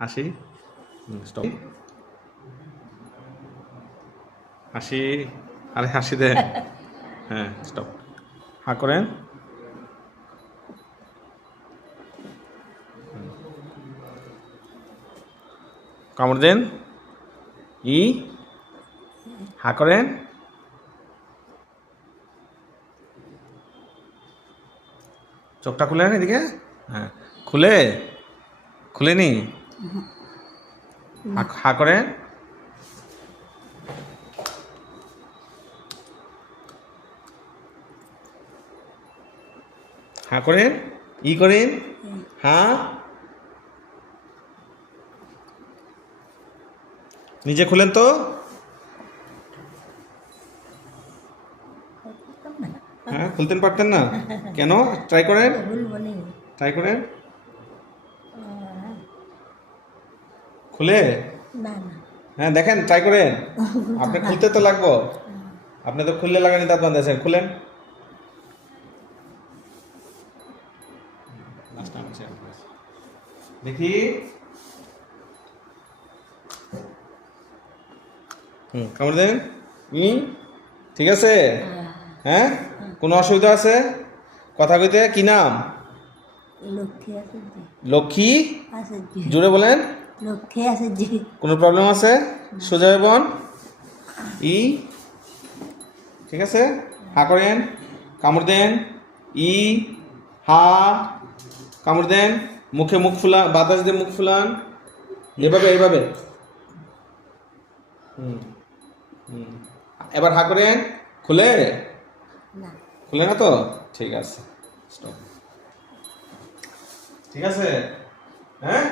হাসি, স্টপ। হাসি, আরে হাসি দে। হ্যাঁ, স্টপ। হা করেন। কামড় দেন। ই, হা করেন। চোখটা খুলেন এদিকে। হ্যাঁ, খুলে, খুলেনি। হা করেন। হা করেন, ই করেন, হা। নিজে খুলেন তো। হ্যাঁ, খুলতেন পারতেন না কেন? ট্রাই করেন, ট্রাই করেন। খুলে, হ্যাঁ দেখেন, ট্রাই করেন। আপনি খুলতে তো লাগবো, আপনি তো খুললে লাগানি দাঁত বাঁধাইছেন। খুলেন। দেখি। কামড় দেন। ঠিক আছে। হ্যাঁ, কোনো অসুবিধা আছে কথা কইতে? কি নাম? লক্ষ্মী। জোরে বলেন। কোনো প্রবলেম আছে? সোজা বন। ই, ঠিক আছে। হা করেন, কামড় দেন। ই, হা, কামড় দেন। মুখে মুখ ফুলান, বাতাস দিয়ে মুখ ফুলান। এভাবে, এইভাবে। এবার হা করেন। খুলে, খুলে না তো? ঠিক আছে, স্টপ। ঠিক আছে, হ্যাঁ।